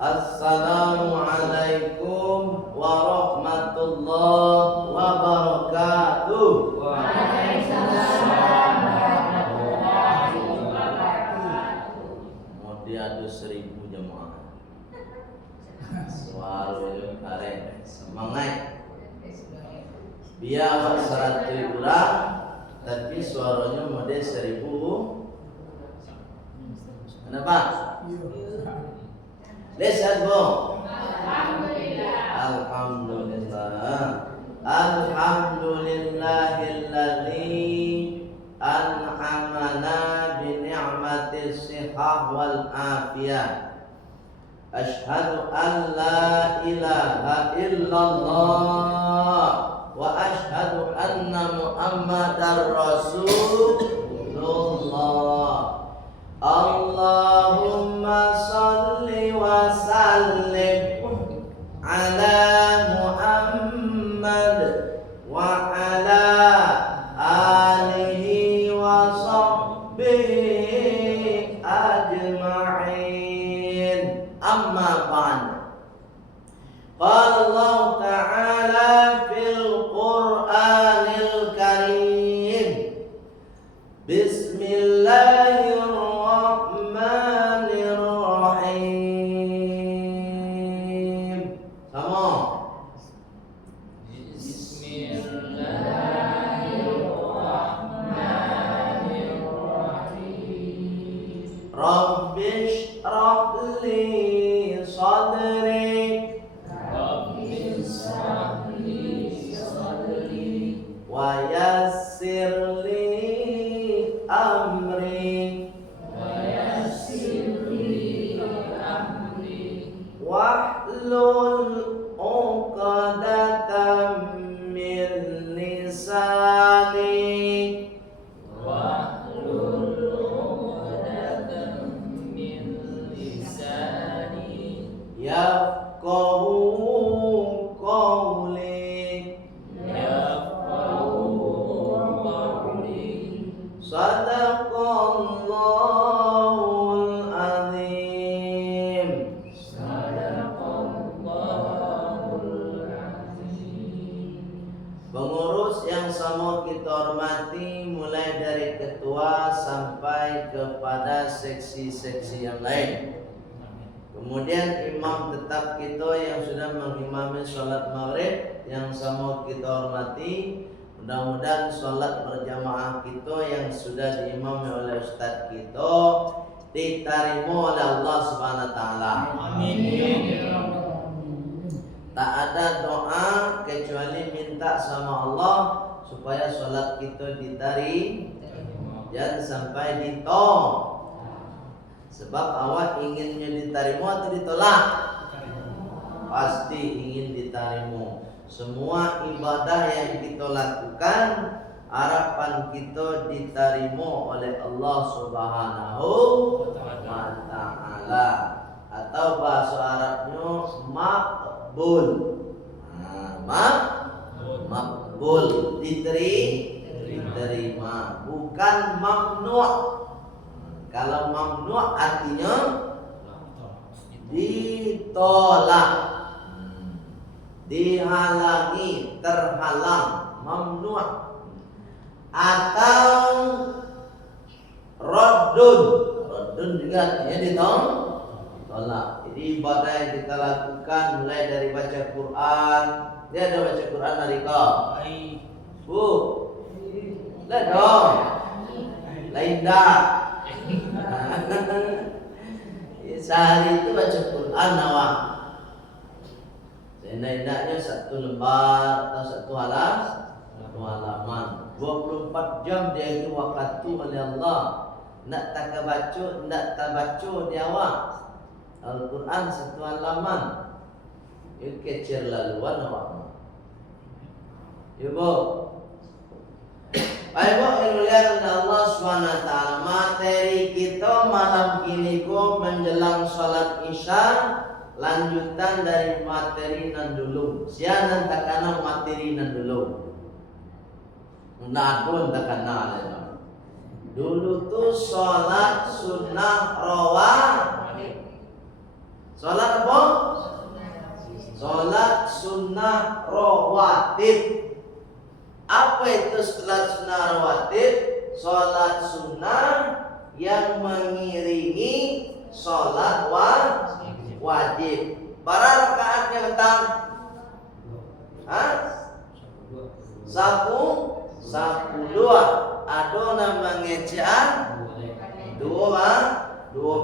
Assalamualaikum warahmatullahi wabarakatuh. Waalaikumsalam warahmatullahi wabarakatuh. Mau diadu 1000 jemaah. Suara karen semangat. Biar 100 orang, tapi suaranya mode 1000. Kenapa? Lihat bu. Alhamdulillah. Alhamdulillahilladzi an'amana bi ni'matis sihah wal afiyah. Asyhadu an la ilaha illallah wa asyhadu anna Muhammadar Rasulullah. Allahumma salli wa sallim ala Muhammad wa ala alihi wa sahbihi ajma'in. Amma ba'd. Qala Allah Ta'ala fil Qur'anil Karim. Bismillahirrahmanirrahim. Sama. Bismillahirrahmanirrahim. Rabbish rahli sadri wa yassir li amri wahlul 'uqdatam min lisani yafqahu qawli. Sadaqallahul azim. Pengurus yang sama kita hormati, mulai dari ketua sampai kepada seksi-seksi yang lain. Kemudian imam tetap kita yang sudah mengimami sholat maghrib yang sama kita hormati. Mudah-mudahan sholat berjamaah kita yang sudah diimami oleh ustaz kita diterima oleh Allah Subhanahu wa taala. Amin. Tak ada doa kecuali minta sama Allah supaya sholat kita diterima, jangan sampai ditolak. Sebab awak inginnya diterima atau ditolak? Pasti ingin diterima. Semua ibadah yang kita lakukan, harapan kita diterima oleh Allah Subhanahu wa taala, atau bahasa Arabnya maqbul. Maqbul diterima, bukan mamnu'. Kalau mamnu' artinya ditolak, dihalangi, terhalang, mamnu'. Atau raddun juga artinya ditolak. Jadi ibadah yang kita lakukan mulai dari baca Quran. Dia ada baca Quran hari kau? Bu, lihat dong. Lain dah. Sehari itu baca Quran awak. Seenak-enaknya 1 lembar atau 1 halaman. 24 jam dia itu waktu oleh Allah. Nak tak baca, nak tak baca dia awak. Al-Quran 1 halaman. Itu kecil laluan awak. Ibu. Baik bu, yang Allah SWT, materi kita malam ini bu menjelang sholat isya, lanjutan dari materi nan dulu. Siapa tak kenal materi nan dulu? Nah pun tak kenal. Dulu tuh sholat sunnah rawatib. Sholat apa? Sholat sunnah rawatib. Apa itu sholat sunnah rawatib? Sholat sunnah yang mengiringi sholat wajib. Para rakaatnya betang? Hah? Sapu dua. Adona mengecean dua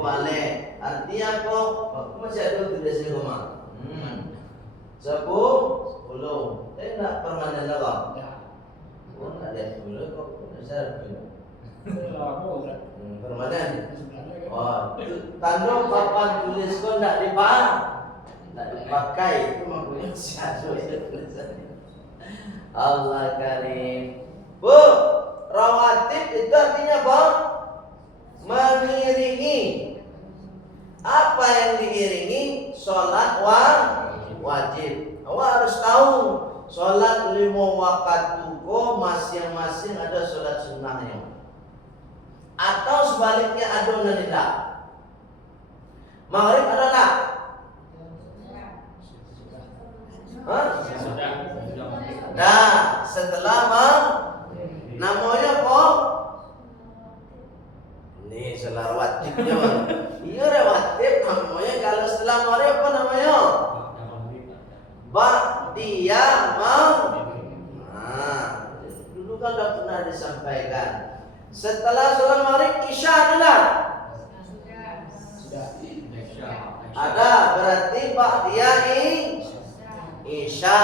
balik. Artinya apa? Aku masih ada tuh biasanya rumah. 10. Enggak permanen lagi. Oh, enggak ada dulu kok. Besar dulu. Permanen. Oh, tanduk papan tulis kok enggak dipakai. Itu mempunyai satu tulisannya. Allah karim. Bu, rawatib itu artinya apa? Mengiringi. Apa yang diiringi? Sholat wajib. Awak harus tahu sholat 5 waktu tuh masing-masing ada sholat sunnahnya. Atau sebaliknya ada atau tidak? Maghrib ada tak? Nah, setelah namanya apa? Ini sholat wajibnya. Iya rawatib namanya. Kalau setelah maghrib apa namanya? Ba'diyah dulu kan sudah pernah disampaikan. Setelah sholat maghrib isya ada? Sudah. Ada, berarti ba'diyah isya.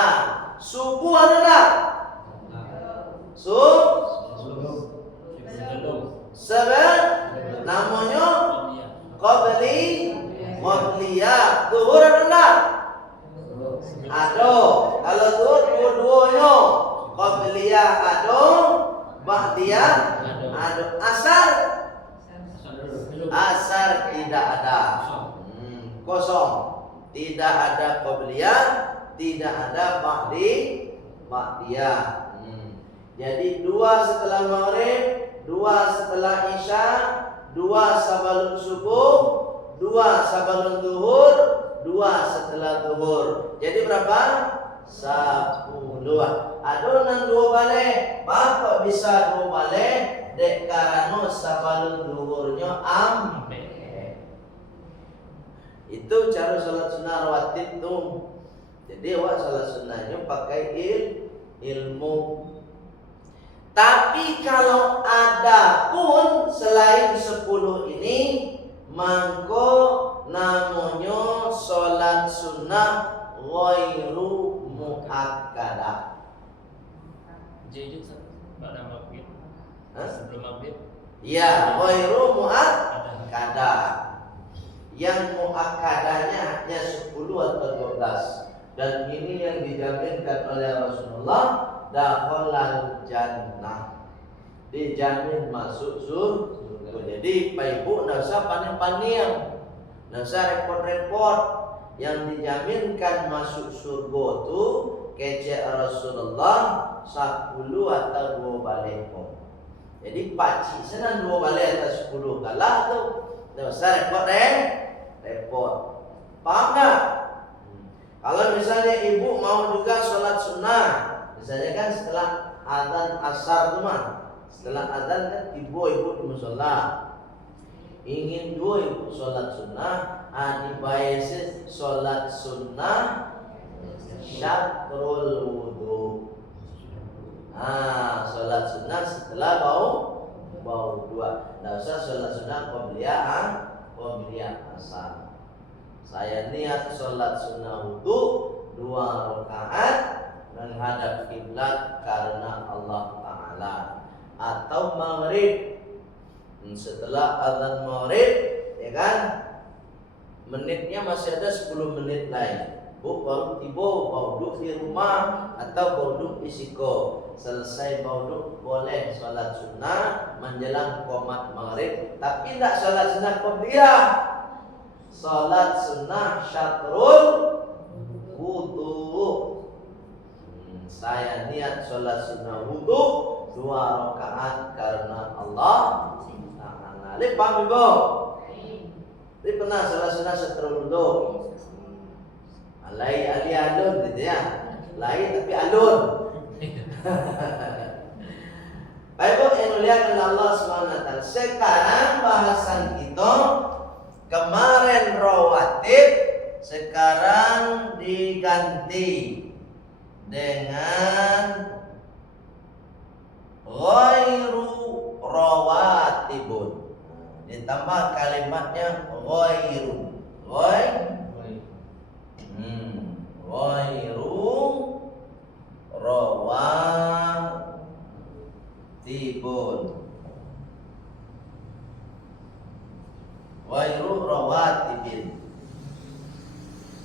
Subuh ada tak? Namanya qabliyah. Zuhur ada tak? Ada. Kalau zuhur dua-duanya. Qabliyah ada, ba'diyah ada. Asar tidak ada. Kosong. Tidak ada qabliyah, tidak ada ba'diyah. Jadi 2 setelah maghrib, 2 setelah isya, 2 sebelum subuh, 2 sebelum zuhur, 2 setelah zuhur. Jadi berapa? 10. Adonan 2 balik. Bapak bisa 2 balik dek karena sebelum zuhurnya itu cara sholat sunnah rawatib tuh. Jadi awak sholat sunnahnya pakai ilmu. Tapi kalau ada pun selain 10 ini, maka namanya sholat sunnah ghairu muakkadah. Jadi pada maghrib. Sebelum maghrib. Ya, ghairu muakkadah. Yang muakkadahnya hanya 10 atau 12. Dan ini yang dijaminkan oleh Rasulullah, dakhalal jannah. Dijamin masuk surga. Jadi Pak Ibu enggak usah panik-panik. Enggak usah repot-repot. Yang dijaminkan masuk surga itu kece Rasulullah 10 atau 2 balik. Jadi pakcik senang 2 balik atau 10 kalah tuh. Enggak usah repot. Paham enggak? Kalau misalnya ibu mau juga sholat sunnah, misalnya kan setelah azan asar tuh mah, setelah azan kan ibu-ibu di musola, ingin ibu sholat sunnah, dibayar sholat sunnah syatrul wudu. Sholat sunnah setelah bau 2. Nggak usah sholat sunnah qabliyah asar. Saya niat sholat sunnah wudu 2 rakaat menghadap kiblat karena Allah Ta'ala. Atau maghrib, setelah azan maghrib, ya kan, menitnya masih ada 10 menit lain. Baru tiba bauduk di rumah atau bauduk di siko. Selesai bauduk boleh sholat sunnah menjelang qomat maghrib, tapi tidak sholat sunnah qabliyah. Salat sunnah syatrul wudu. Saya niat salat sunnah wudu 2 rakaat karena Allah Ta'ala. Paham ibu? Ini pernah salat sunnah syatrul wudu? Lai ali alun gitu ya. Lai tapi alun. Baik Bu, yang muliakan Allah SWT. Sekarang bahasan kita kemarin rawatib, sekarang diganti dengan ghairu rawatibun. Ditambah kalimatnya ghairu. Ghairu rawatibun. Ghairu rawatibin.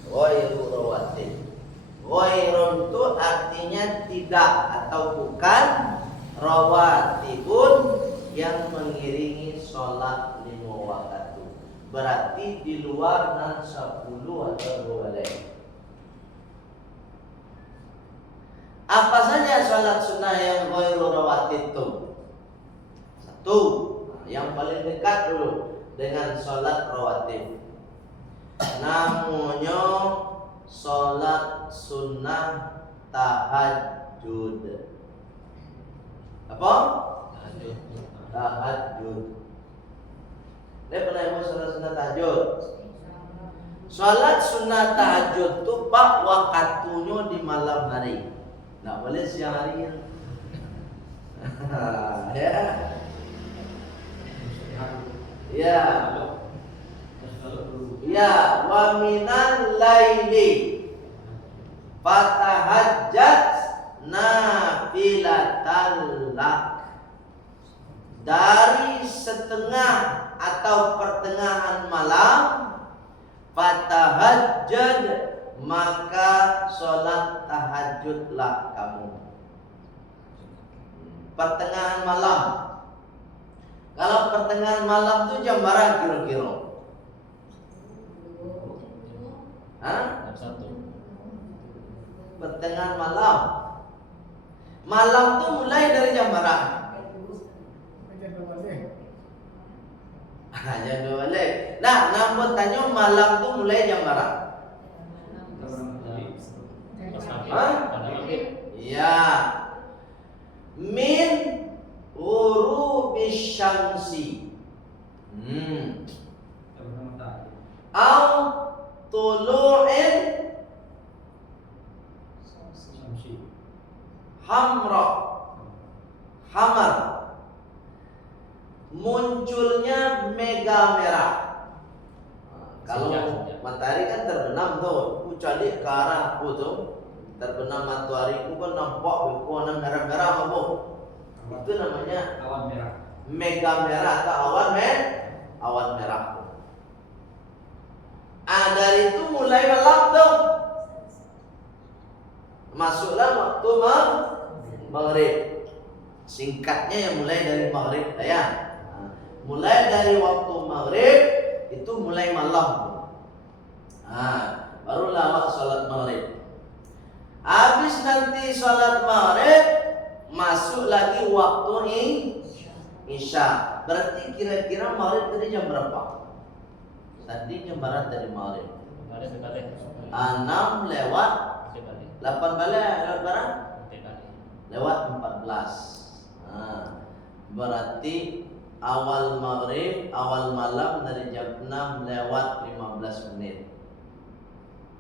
Ghairu rawatib. Ghairun itu artinya tidak atau bukan, rawatibun yang mengiringi sholat 5 waktu. Berarti di luar 10 atau 12. Apa saja sholat sunnah yang ghairu rawatib itu? Satu, yang paling dekat dulu dengan sholat rawatib, namanya sholat sunnah tahajud. Apa? Tahajud. Dia pernah mau sholat sunnah tahajud? Sholat sunnah tahajud itu pak waktunya di malam hari. Nggak boleh siang hari ya. Ya. Ya, wa minal laili fatahajjat nafilatan lak. Dari setengah atau pertengahan malam fatahajjad, maka sholat tahajudlah kamu. Pertengahan malam. Kalau pertengahan malam itu jam berapa kira-kira? Hah? Pertengahan malam. Malam itu mulai dari jam berapa? Jam 12. Nah, namun tanya malam itu mulai jam berapa? Ya, min ghurubis syamsi, au tulu'in hamar, munculnya mega merah. Kalau matahari kan terbenam tuh, kecuali ke arah tuh, terbenam matahari itu kan nampak warna merah-merah apa? Itu namanya awan merah. Mega merah atau awan merah. Dari itu mulai malam tuh. Masuklah waktu maghrib. Singkatnya yang mulai dari maghrib ya. Mulai dari waktu maghrib itu mulai malam. Barulah waktu sholat maghrib. Habis nanti sholat maghrib, masuk lagi waktu isya. Berarti kira-kira maghrib tadi jam berapa? Tadi jam berapa tadi maghrib? 6 lewat 8 balik lewat berapa? Lewat 14. Berarti awal maghrib, awal malam dari jam 6 lewat 15 menit.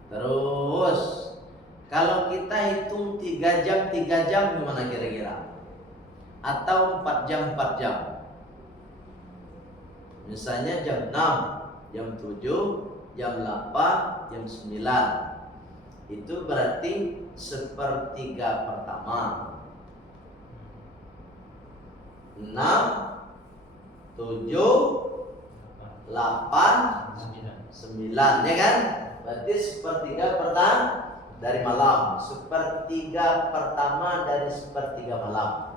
Terus kalau kita hitung 3 jam gimana kira-kira? Atau 4 jam? Misalnya jam 6, jam 7, jam 8, jam 9. Itu berarti 1/3 pertama. 6, 7, 8, 9, ya kan? Berarti 1/3 pertama dari malam, 1/3 pertama dari 1/3 malam.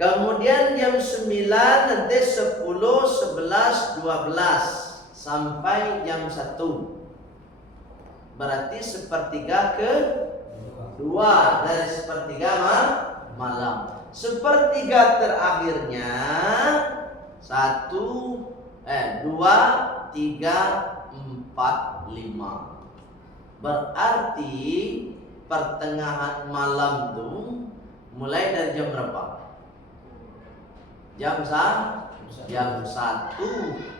Kemudian jam 9, nanti 10, 11, 12 sampai jam 1. Berarti 1/3 ke 2 dari 1/3 malam. 1/3 terakhirnya 1, 2, 3, 4, 5. Berarti pertengahan malam tuh mulai dari jam berapa? Jam 1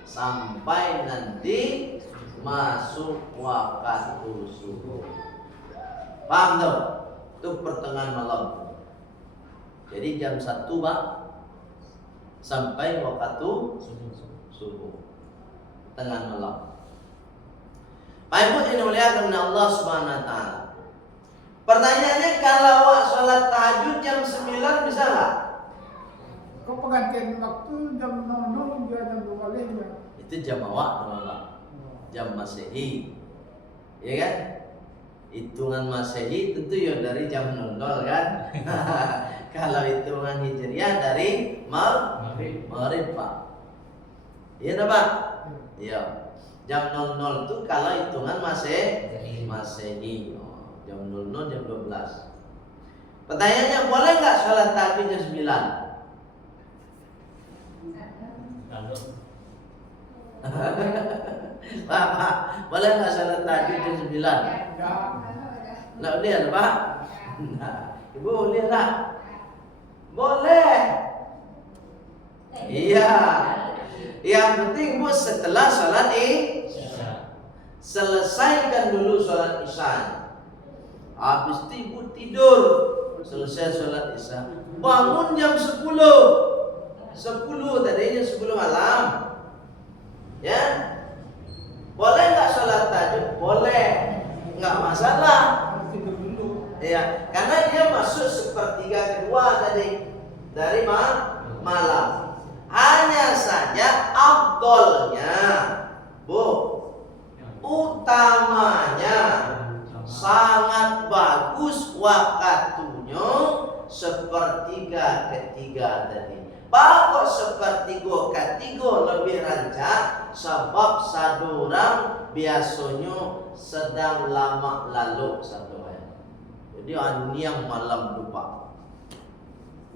sampai nanti masuk waktu subuh. Paham tuh? Itu pertengahan malam. Jadi jam 1 Pak sampai waktu subuh. Tengah malam. Pak Ibu yang dimuliakan oleh Allah Subhanahu wa taala. Pertanyaannya, kalau awak sholat tahajud jam 9 bisa nggak? Kau penggantian waktu jam 00 dia jam 2 ya. Itu jam awak dong Pak. Jam Masehi. Ya kan? Hitungan Masehi tentu ya dari jam 00 kan? Kalau hitungan Hijriah dari Maghrib Pak. Iya dah Pak? Iya. Jam 00 itu kalau hitungan Masehi. Jam 00 jam 12. Pertanyaannya, boleh nggak sholat tahajud jam 9? Lalu Pak, boleh nggak sholat tahajud jam 9? Nggak boleh Pak? Nah, Ibu boleh tak? Boleh. Iya. Yang penting Bu setelah sholat selesaikan dulu sholat isya. Habis itu Ibu tidur. Selesai sholat isya, bangun jam 10 tadinya 10 malam. Ya. Boleh nggak sholat tahajud? Boleh. Nggak masalah. Tidur dulu. Ya, karena dia masuk sepertiga kedua tadi dari malam. Hanya saja afdolnya, Bu, utamanya sangat bagus waktunya sepertiga ketiga tadi. Pak, sepertiga ketiga lebih rancak sebab satu orang biasanya sedang lama lalu satu hari. Jadi yang malam lupa.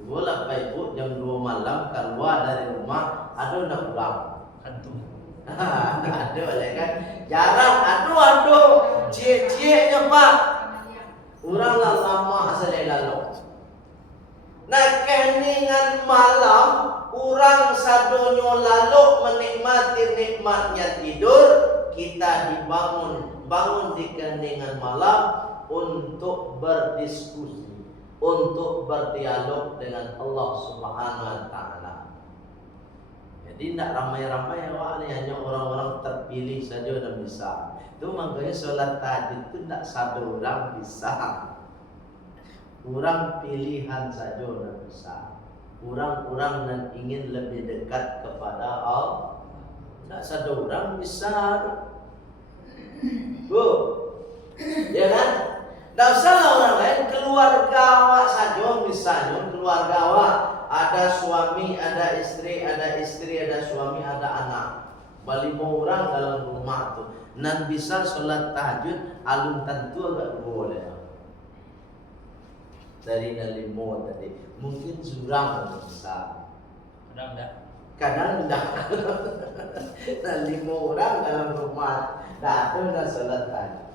Boleh Pak Ibu jam 2 malam keluar dari rumah, aduh nak pulang. hantu. Aduh boleh kan? Jarang, aduh cie-cienya Pak. Orang lama asal lalu. Nah, keningan malam orang sadonyo lalu menikmati nikmatnya tidur, kita bangun di keningan malam untuk berdiskusi, untuk berdialog dengan Allah Subhanahu wa taala. Jadi tidak ramai-ramai hanya orang-orang terpilih saja yang bisa. Itu makanya sholat tahajud itu tidak satu orang bisa. Orang pilihan saja yang bisa. Orang-orang yang ingin lebih dekat kepada Allah, tidak satu orang bisa. Bu, ya kan? Tidak usahlah orang lain, keluarga awak saja misalnya, keluarga awak ada suami, ada istri, ada suami, ada anak. 5 orang dalam rumah tu, nan bisa sholat tahajud, alun tentu agak boleh. Dari 5 tadi, mungkin surang bisa. Kadang tidak. Nah 5 orang dalam rumah, dah sholat tahajud.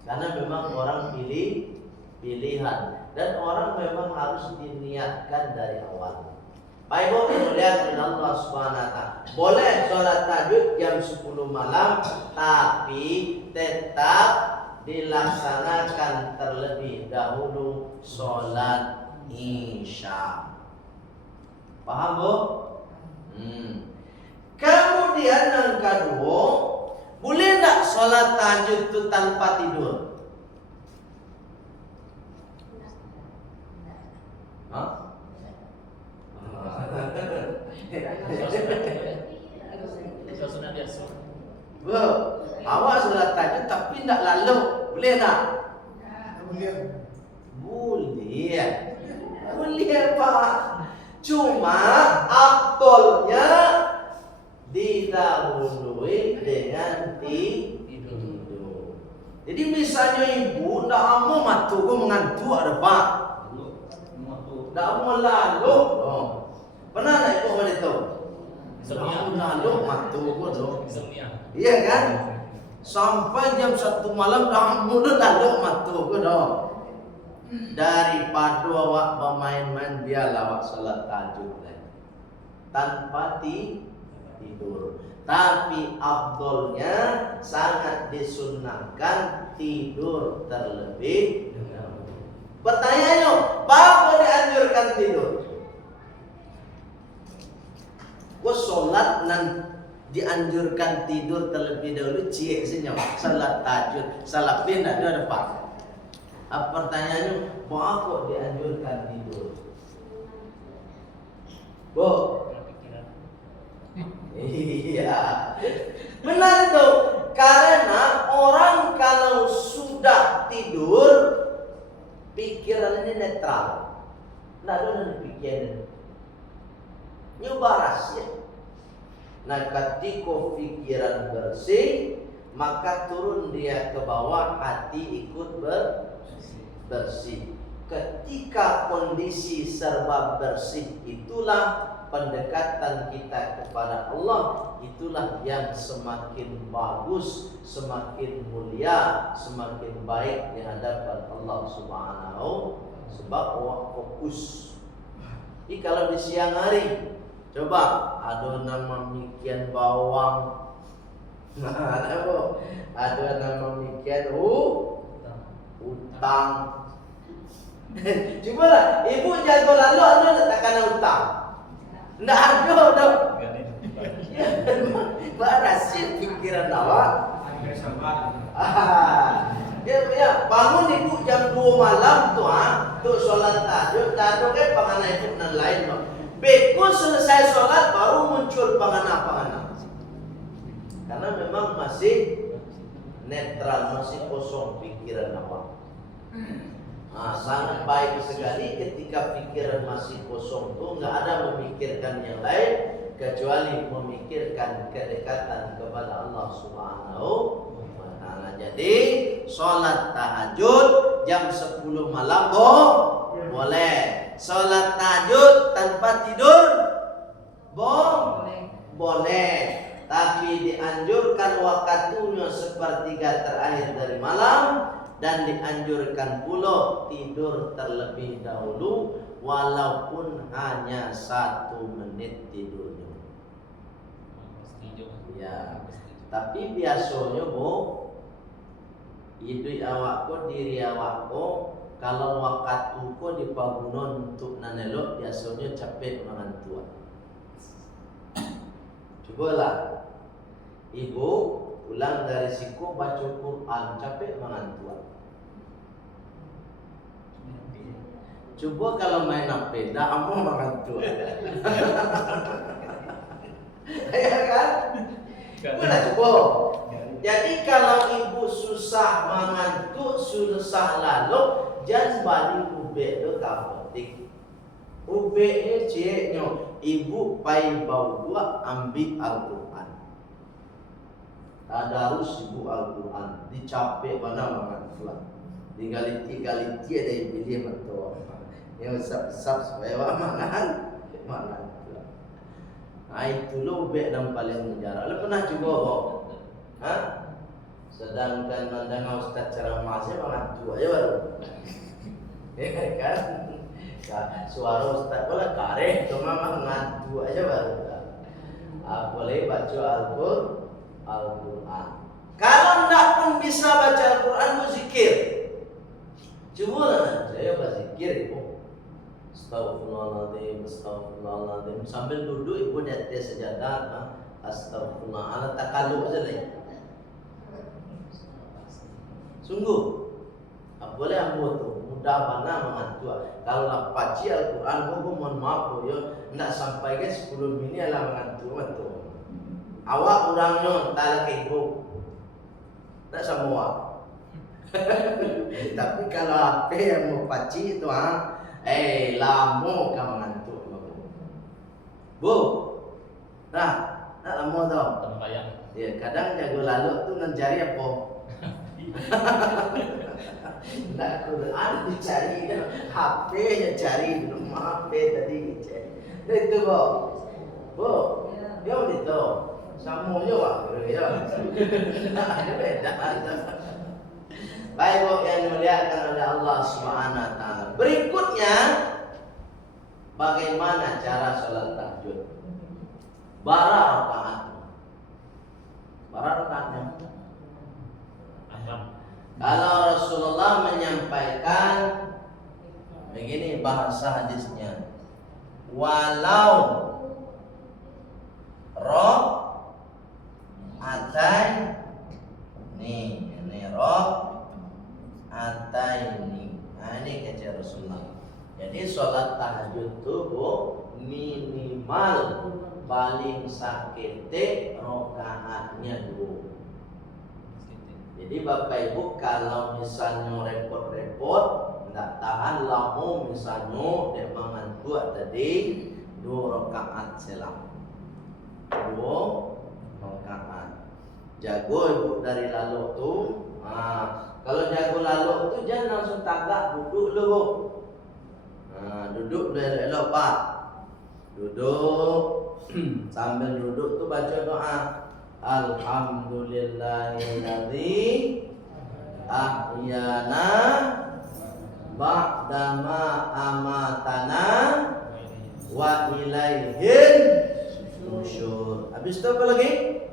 Karena memang orang pilihan dan orang memang harus diniatkan dari awal. Baik Bu, melihat Allah Subhanahu wa taala. Boleh sholat tahajud jam 10 malam, tapi tetap dilaksanakan terlebih dahulu sholat isya. Paham Bu? Kemudian yang kedua, boleh tak sholat tahajud itu tanpa tidur? Hah? Suasana biasa. Bu, awak sholat tahajud tapi tidak lalu, boleh tak? Boleh Pak. Cuma afdolnya didahului dengan tidur. Jadi misalnya ibu tidak mau matu, mengantuk ada Pak. Tidak mau lalu. Pernah tak ibu pada itu? Tidak mau lalu matu tu. Insomnia. Iya kan? Sampai jam 1 malam dah mulu lalu matu ko dong. Daripada awak bermain-main biarlah awak salat tahajud tanpa tidur. Tapi afdolnya sangat disunnahkan tidur terlebih dahulu. Pertanyaannya, apa dianjurkan tidur? Kok sholat nan dianjurkan tidur terlebih dahulu? Cie senyum. Salat tahajud, salat pindah ada apa? Pertanyaannya, apa dianjurkan tidur? Bu, iya, benar itu. Karena orang kalau sudah tidur, pikirannya netral. Tidak ada pikiran. Nyoba rahasia. Nah, ketika pikiran bersih, maka turun dia ke bawah, hati ikut bersih. Ketika kondisi serba bersih, itulah pendekatan kita kepada Allah, itulah yang semakin bagus, semakin mulia, semakin baik di hadapan Allah Subhanahu. Sebab awak fokus. Jadi kalau di siang hari, coba ada nama mikian bawang, ada nama mikian utang. Coba lah, ibu jago lalu anda letakkan utang. Nggak ada dong. Barasin pikiran awak. Ya, bangun ibu jam 2 malam tuh sholat tahajud, tahajud kan pangana itu dan lain loh. Beku selesai sholat baru muncul pangana. Karena memang masih netral, masih kosong pikiran awak. Sangat baik sekali ketika pikiran masih kosong tuh nggak ada memikirkan yang lain kecuali memikirkan kedekatan kepada Allah Subhanahu wa Ta'ala. Jadi sholat tahajud jam 10 malam boleh. Sholat tahajud tanpa tidur boleh. Tapi dianjurkan waktunya sepertiga terakhir dari malam. Dan dianjurkan pula tidur terlebih dahulu walaupun hanya 1 menit tidurnya. Ya, tapi biasanya hidup awakku, diri awakku, kalau waktuku di bangunan untuk nanelok biasanya capek mangan tua. Cobalah, ibu pulang dari siku baca Quran capek mangan tua. Coba kalau main HP, dah amu makan tua. Ya kan? Mana coba? Jadi kalau ibu susah mengantuk, susah lalu, jangan balik ubek tu kapetik. Ubeknya ceknya, ibu pai bau dua ambil Al-Quran. Tadarus ibu Al-Quran, dicapek mana makan tua. Digali ada yang pilih mentua. Yang sab supaya makan. Nah itu lo ubek dan paling menjarah. Lo pernah coba Hah? Sedangkan mendengar Ustaz ceramah saya makan tua aja baru. Ya kan? Suara Ustaz pula kareh, cuma makan tua aja baru. Boleh baca Al-Quran. Kalau tidak pun bisa baca Al-Quran, berzikir. Coba saya berzikir ibu. Astaghfirullahaladzim, astaghfirullahaladzim. Sambil duduk ibu di atas sejadah. Astaghfirullah. Alat takalu aja nih. Sungguh, boleh ambil tu mudah mana mengantuk. Kalau nak baca Al-Quran, aku mohon maaf yo, nak sampai ke 10 minit lah mengantuk. Awak orangnya tak lagi ibu, tak semua. Tapi kalau apa yang mau baca itu lama kau mengantuk. Bu, nah, nak lama tau. Ya, kadang jago lalu tu nak cari apa? Nak Quran dicari, HP nya cari, rumah HP tadi dicari. Itu bu, yang itu Sama juga ya. Ini beda. Baik Bu yang dimuliakan oleh Allah Subhanahu wa taala. Berikutnya bagaimana cara sholat tahajud? Berapa rakaat? Berapa rakaatnya? Kalau Rasulullah menyampaikan begini bahasa hadisnya, walau roh atai ini roh atai ini. Nah ini kata Rasulullah. Jadi sholat tahajud itu minimal paling sakit rokaatnya dulu. Jadi Bapak Ibu kalau misalnya repot-repot tidak tahan lama misalnya dia mengantuk tadi 2 rakaat selang. 2 rakaat. Jago Ibu dari lalu tuh. Nah, kalau jago lalu tuh jangan langsung tagak, duduk dulu. Nah, duduk dulu elok Pak. Duduk. Sambil duduk tuh baca doa. Alhamdulillahilladzi ahyana ba'dama amatana wa ilaihil nusyur. Habis itu apa lagi?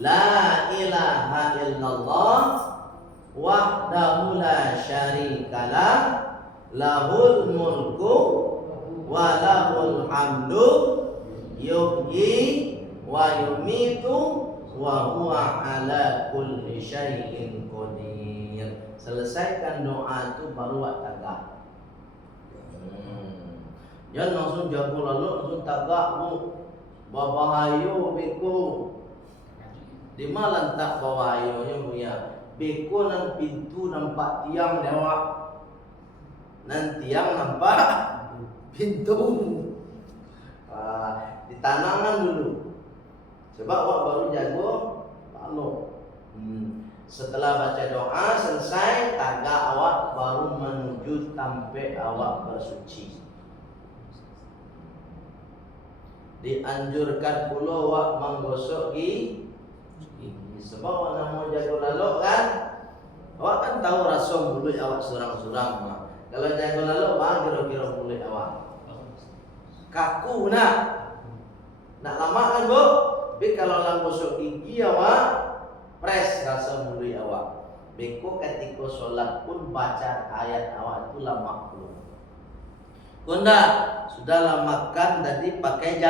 La ilaha illallah wahdahu la syarikalah lahul mulku wa lahul hamdu yuhyi wa yumitu wa huwa ala kulli syai'in qadir. Selesaikan doa itu baru tagak. Jangan langsung jago lalu langsung tagak Bu. Babahayu biku. Di malam tak bawayonya Bu ya. Biku nang pintu nampak tiang dewa. Nan tiang nampak pintu. Ditanamkan dulu. Sebab awak baru jago lalu. Setelah baca doa selesai, tagak awak baru menuju sampai awak bersuci. Dianjurkan pula awak menggosok gigi. Sebab awak nak jago lalu kan, awak kan tahu rasa mulut awak suram-suram. Kalau jago lalu, kira-kira mulut awak kaku nak lama kan Bu. Tapi kalau lang gosok gigi awak press rasa mulut awak. Beko ketika sholat pun baca ayat awak itu lama pun. Kunda sudah lamakan tadi pakai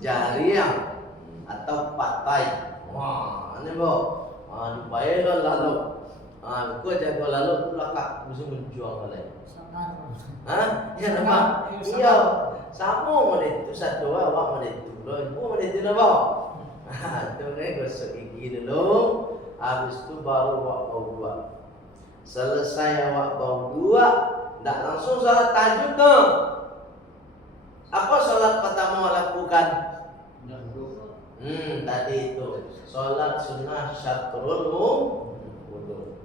jari atau patai. Wah, ini Bu. Dibayar lalu. Beko jago lalu tu lakak bisa menjual oleh. Ya nampak? Iya. Sama menit itu satu awak menit itu. Ibu menit itu apa? Itu ni gosok gigi dulu. Habis itu baru awak bau dua. Selesai awak bau dua, tak langsung salat tahajud tu. Apa salat pertama lakukan? Tadi itu salat sunnah syatrul wudu.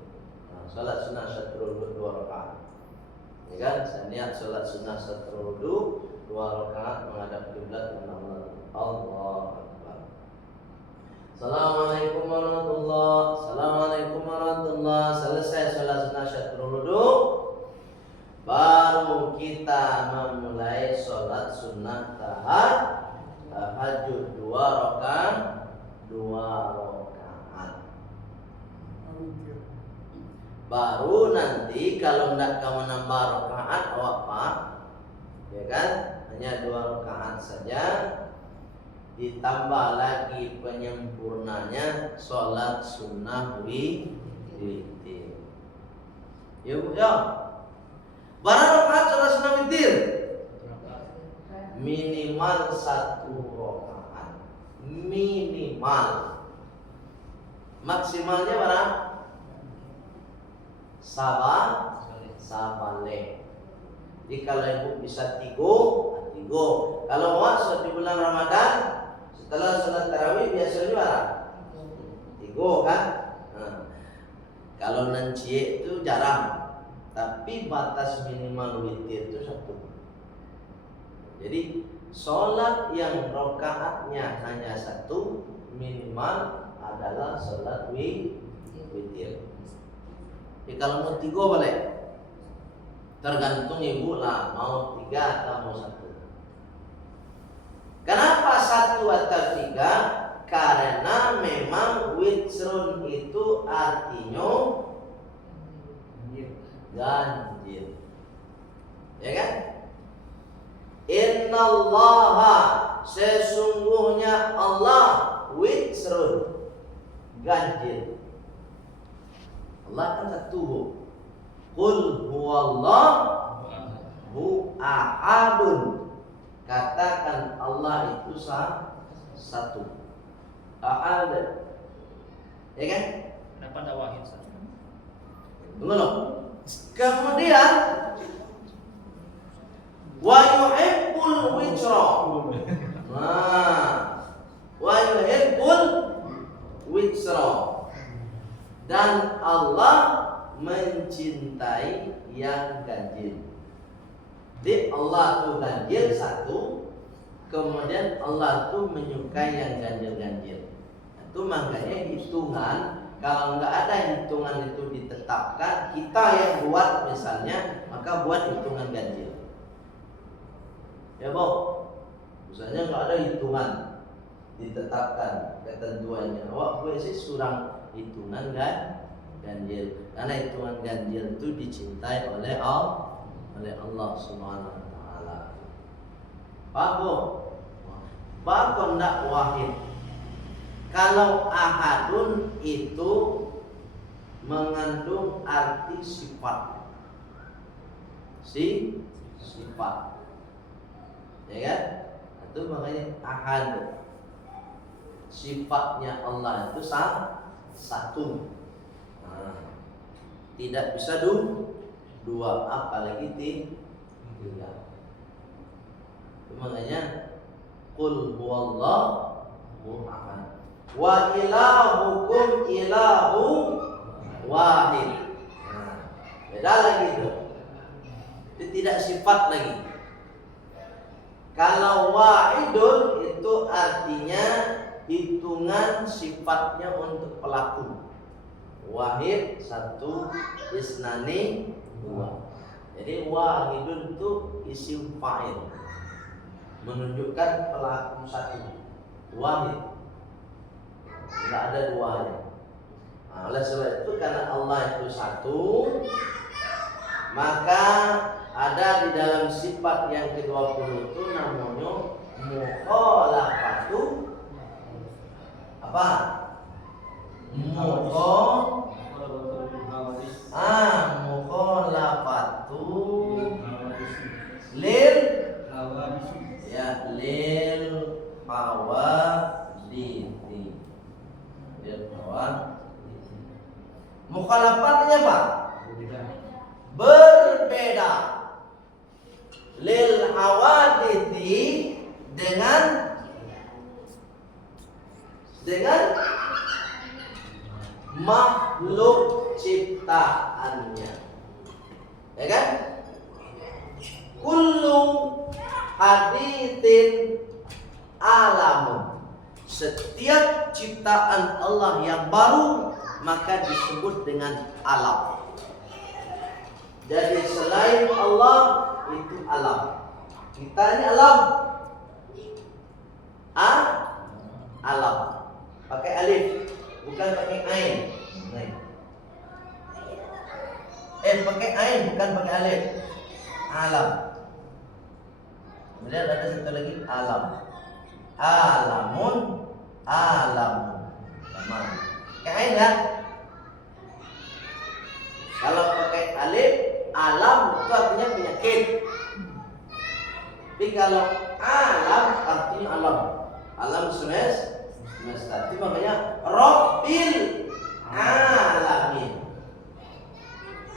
Salat sunnah syatrul wudu 2 rakaat. Ya kan? Saya niat salat sunnah syatrul wudu 2 rakaat menghadap kiblat Allah Akbar. Assalamualaikum warahmatullahi. Assalamualaikum warahmatullahi. Selesai salat sunnah syatrul wudu, baru kita memulai salat sunnah tahajud 2 rakaat. Baru nanti kalau tidak kamu nambah rakaat awak Pak, ya kan? Hanya 2 rakaat saja. Ditambah lagi penyempurnanya sholat sunnah witir. Ya Bu ya. Berapa rakaat sholat sunnah witir? Minimal 1 rakaat. Minimal. Maksimalnya berapa? Sabale. Jadi kalau ibu bisa 3. Kalau awak di bulan Ramadan setelah salat tarawih biasanya berapa? 3 kan? Kalau nancie itu jarang. Tapi batas minimal witir itu 1. Jadi Sholat yang rokaatnya hanya satu minimal adalah sholat witir. Jadi kalau mau 3 boleh, tergantung ibu lah mau 3 atau mau 1. Kenapa 1 atau 3? Karena memang witrun itu artinya ganjil, ya kan? Innallaha, sesungguhnya Allah, witrun, ganjil. Allah kan satu. Qul huwallahu ahadun. Katakan Allah itu satu. Ahad. Ya kan? Kenapa ada wahid? Tunggu loh. Kemudian wa yuhibbul witra. Nah, wa yuhibbul witra. Dan Allah mencintai yang ganjil. Jadi Allah tuh ganjil satu, kemudian Allah tuh menyukai yang ganjil-ganjil. Itu makanya hitungan, kalau nggak ada hitungan itu ditetapkan, kita yang buat misalnya, maka buat hitungan ganjil. Ya Bob, misalnya nggak ada hitungan ditetapkan ketentuannya. Wah, gue sih surang hitungan kan ganjil, karena hitungan ganjil itu dicintai oleh Allah Subhanahu wa taala. Bagus ndak wahid. Kalau ahadun itu mengandung arti sifat. Sifat. Ya kan? Itu makanya ahad. Sifatnya Allah itu satu. Nah, tidak bisa dua, apalagi tiga. Makanya qul huwallahu ahad wa ilahukum ilahu wahid. Nah, beda lagi itu. Itu tidak sifat lagi. Kalau wahidun itu artinya hitungan sifatnya untuk pelaku. Wahid satu, isnani dua. Jadi wahidun itu isim fa'il, menunjukkan pelaku satu. Wahid, tidak ada duanya. Nah, oleh sebab itu karena Allah itu satu, maka ada di dalam sifat yang ke-20 itu namanya mukhalafatu apa? Mukhalafatu lil hawadith. Mukhalafatnya apa? Berbeda. Lil hawadithi dengan makhluk ciptaannya. Ya kan? Kullu hadithin alamun. Setiap ciptaan Allah yang baru maka disebut dengan alam. Jadi selain Allah itu alam. Kita ini alam. Alam. Pakai alif, bukan pakai ain. Pakai ain, bukan pakai alif. Alam. Kemudian ada satu lagi alam. Alamun. Sama. Pakai ain ya. Kalau pakai alif, alam itu artinya penyakit. Tapi kalau alam artinya alam. Alam semesta. Itu makanya Rabbil alamin,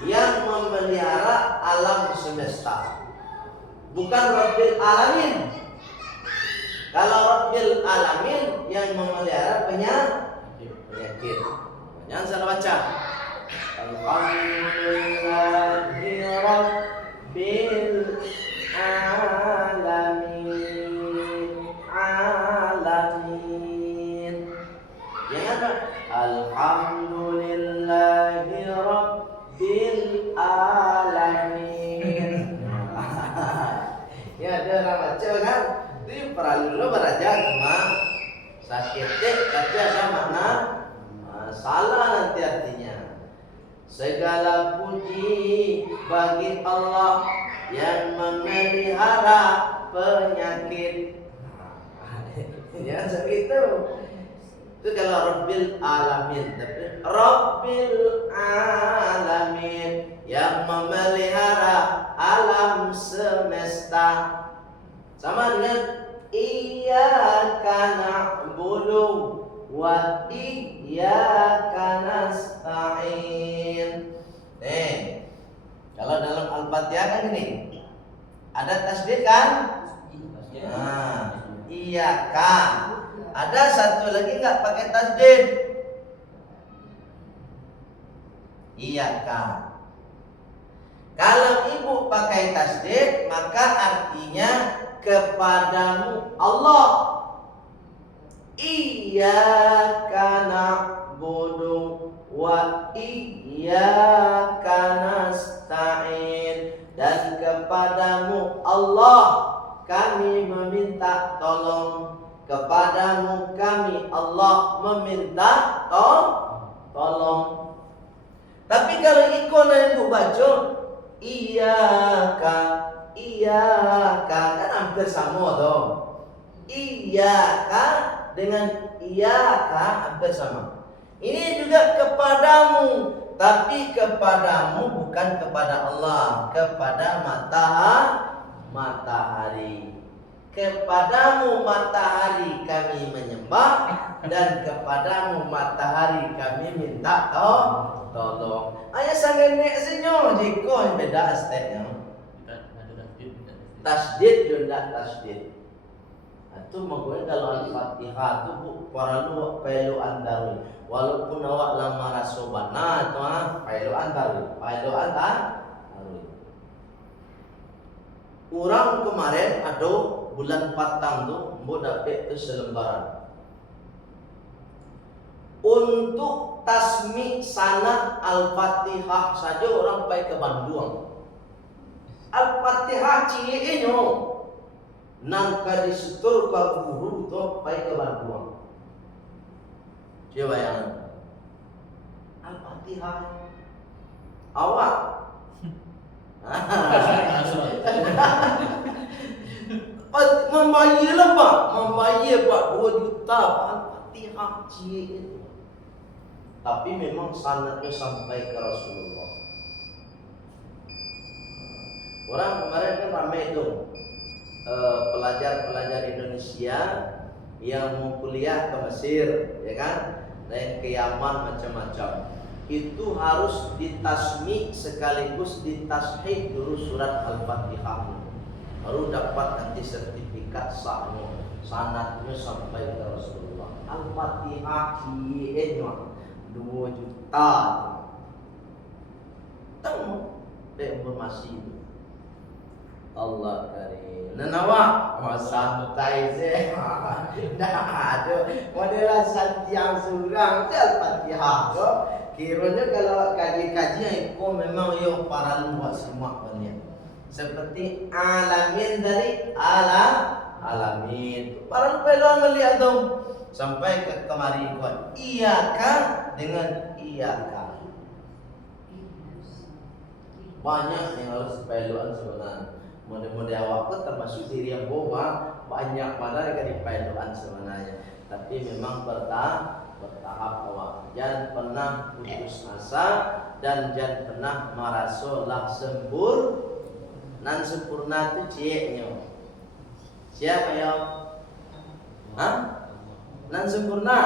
yang memelihara alam semesta. Bukan Rabbil alamin. Kalau Rabbil alamin yang memelihara penyakit. Jangan salah baca. Alhamdulillahi Rabbil alamin. Alhamdulillahi Rabbil Alamin. Ya ada orang baca kan? Itu perlu lo beraja cuma sakit tapi ada makna salah nanti artinya. Segala puji bagi Allah yang memelihara penyakit. Ya segitu. Itu kalau Rabbil Alamin, tapi Rabbil Alamin yang memelihara alam semesta. Sama dengan Iyyaka na'budu wa iyyaka nasta'in. Kalau dalam Al-Fatihah kan ini ada tasdid kan? Iyyaka. Ada satu lagi nggak pakai tasdid? Iyyaka. Kalau ibu pakai tasdid, maka artinya kepadamu Allah. Iyyaka na'budu wa iyyaka nasta'in. Dan kepadamu Allah kami meminta tolong. Kepadamu kami Allah meminta tolong. Tapi kalau ikon yang ibu baca Iyyaka kan hampir sama toh. Iyyaka dengan iyyaka hampir sama. Ini juga kepadamu, tapi kepadamu bukan kepada Allah, kepada matahari. Kepadamu matahari kami menyembah, dan kepadamu matahari kami minta tolong. Ayah sangat nek senyo jiko yang beda aspeknya. Tasdid juga tasdid. Itu makanya kalau Al-Fatihah itu para lu pelu andaru. Walaupun awak lama rasobana itu pelu andaru. Orang kemarin ada bulan patang tuh mau dapat itu selembaran. Untuk tasmi sanad Al-Fatihah saja orang pergi ke Bandung. Al-Fatihah cienyo nangka disetur ke guru tuh pergi ke Bandung. Coba yang Al-Fatihah awak membayar pak 2 juta Al-Fatihah itu. Tapi memang sanadnya sampai ke Rasulullah. Orang kemarin kan ramai itu pelajar-pelajar Indonesia yang mau kuliah ke Mesir, ya kan, dan ke Yaman macam-macam. Itu harus ditasmi sekaligus ditashih dulu surat Al-Fatihah. Baru dapat nanti sertifikat sahnya, sanadnya sampai ke Rasulullah. Al-Fatihah kiennya 2 juta. Tahu informasi itu. Allah karim. Nanawa santai je. Dah ada model santiang surang tu Al-Fatihah tu. Kiranya kalau kaji-kaji itu memang yo para luas semua banyak. Seperti alamin dari alamin. Para peluang melihat dong sampai ke kemari kuat. Iyyaka dengan iyyaka. Banyak yang harus peluang sebenarnya. Mode-mode awak pun termasuk diri yang boba, banyak mana yang dipeluang sebenarnya. Tapi memang bertahap awak. Jangan pernah putus asa dan jangan pernah merasa lah nan sempurna itu cieknya. Siapa ya? Nan sempurna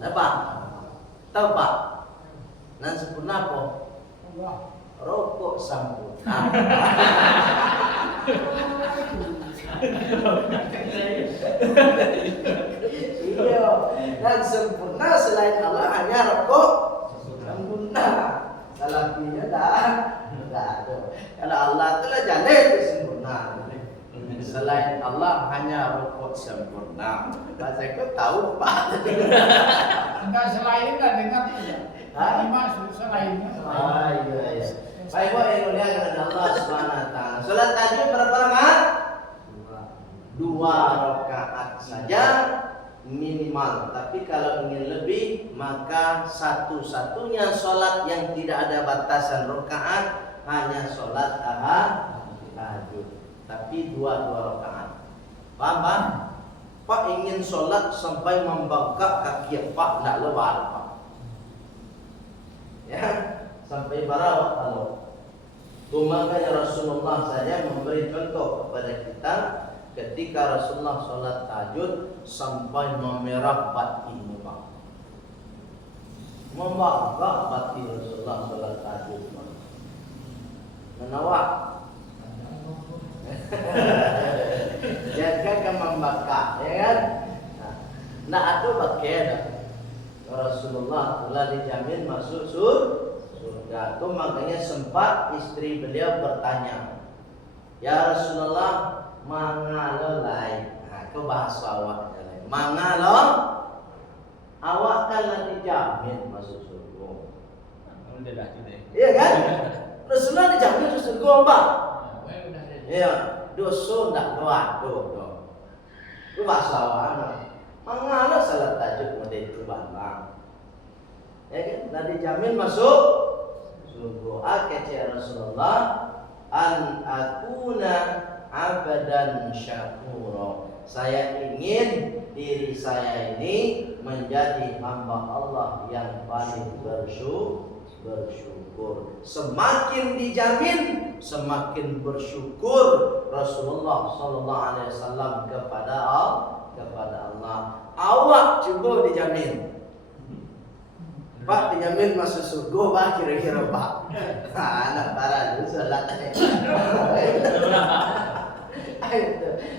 apa? Tahu pak? Nan sempurna apa? Rokok sempurna. Iya, nan sempurna selain Allah hanya rokok sempurna. Salahnya dah ada. Kalau Allah telah jalan itu sempurna. Selain Allah hanya rukuk sempurna. Saya kok tahu Pak. Enggak selain lah dengar tidak. Hah? Maksud selainnya. Iya. Baik Bu, yang mulia kepada Allah Subhanahu wa taala. Salat tahajud berapa rakaat? 2 rakaat saja minimal. Tapi kalau ingin lebih, maka satu-satunya salat yang tidak ada batasan rakaat hanya salat tahajud. Tapi 2 rakaat. Paham, Pak? Pak ingin sholat sampai membengkak kaki Pak, tidak lebar Pak. Ya, sampai barawat kalau. Makanya Rasulullah saja memberi contoh kepada kita ketika Rasulullah sholat tahajud sampai memerah batinnya Pak. Membengkak batin Rasulullah sholat tahajud. Menawak. Jaga membakar, ya kan? Nah, ada pakai Rasulullah telah dijamin masuk surga. Itu makanya sempat istri beliau bertanya, ya Rasulullah, mangalo lai? Nah, itu bahasa awak. Mangalo? Awak telah dijamin masuk surga. Udah dah gitu. Iya kan? Rasulullah dijamin masuk surga, Pak. Iya. Dosa ndak doa. Itu bahasa awak. Mengala salat tahajud model itu bang. Ya kan? Dah dijamin masuk surga. Kata Rasulullah, an akuna abadan syakura. Saya ingin diri saya ini menjadi hamba Allah yang paling bersyukur. Semakin dijamin, semakin bersyukur Rasulullah sallallahu alaihi wasallam kepada Allah. Awak cuba dijamin. Pak dijamin masuk surga Pak, kira-kira Pak. Anak parah dulu salat.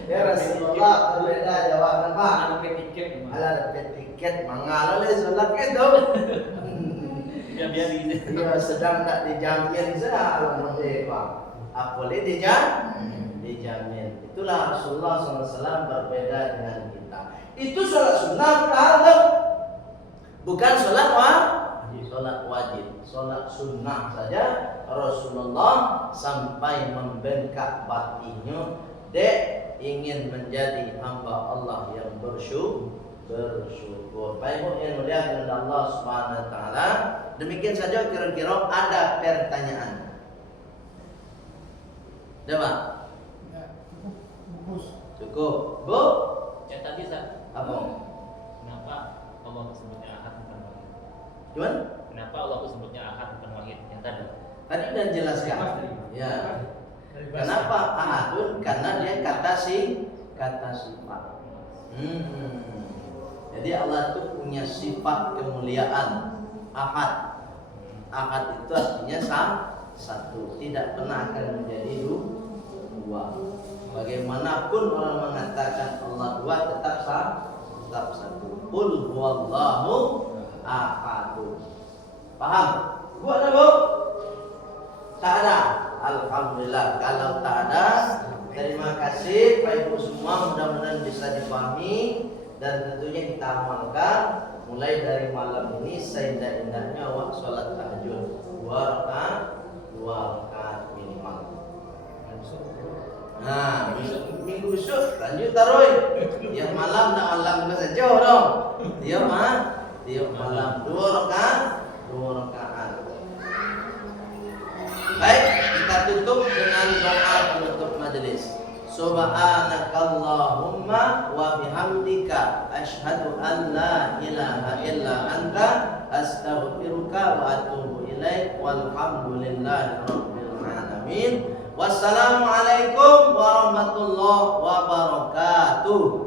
Ya Rasulullah, beda jawaban Pak. Dapat tiket. Ala dapat tiket, mangala le salat gitu. Biar gitu. Ya sedang tak dijamin saja Pak. Apalagi dijamin. Itulah Rasulullah SAW berbeda dengan kita. Itu sholat sunnah kalau bukan sholat wajib. Sholat sunnah saja Rasulullah sampai membengkak batinnya, dek ingin menjadi hamba Allah yang bersyukur. Baik Bu yang mulia kepada Allah Subhanahu wa taala. Demikian saja kira-kira ada pertanyaan. Coba. Ya, bagus. Cukup. Bu? Yang tadi Ustaz, Apa? kenapa Allah sebutnya ahad bukan wahid? Cuman? Kenapa Allah sebutnya ahad bukan wahid? Yang tadi. Tadi udah jelaskan. Ya. Kenapa ahadun? Karena dia kata sifat. Jadi Allah itu punya sifat kemuliaan. Ahad. Ahad itu artinya satu, tidak pernah akan menjadi dua. Bagaimanapun orang mengatakan Allah dua, tetap satu. Qul huwallahu ahad. Paham? Buat apa, Bu? Tak ada. Alhamdulillah. Kalau tak ada, terima kasih Pak Ibu semua, mudah-mudahan bisa dipahami dan tentunya kita amalkan. Mulai dari malam ini seindah-indahnya awak sholat tahajud 2 rakaat minimal. Nah, minggu besok lanjut taruh. Tiap malam nak malam ke saja dong. Tiap malam 2 rakaat. Baik, kita tutup dengan doa penutup majelis. Subhanakallahumma wa bihamdika asyhadu an la ilaha illa anta astaghfiruka wa atubu ilaik walhamdulillahi rabbil alamin. Wassalamualaikum warahmatullahi wabarakatuh.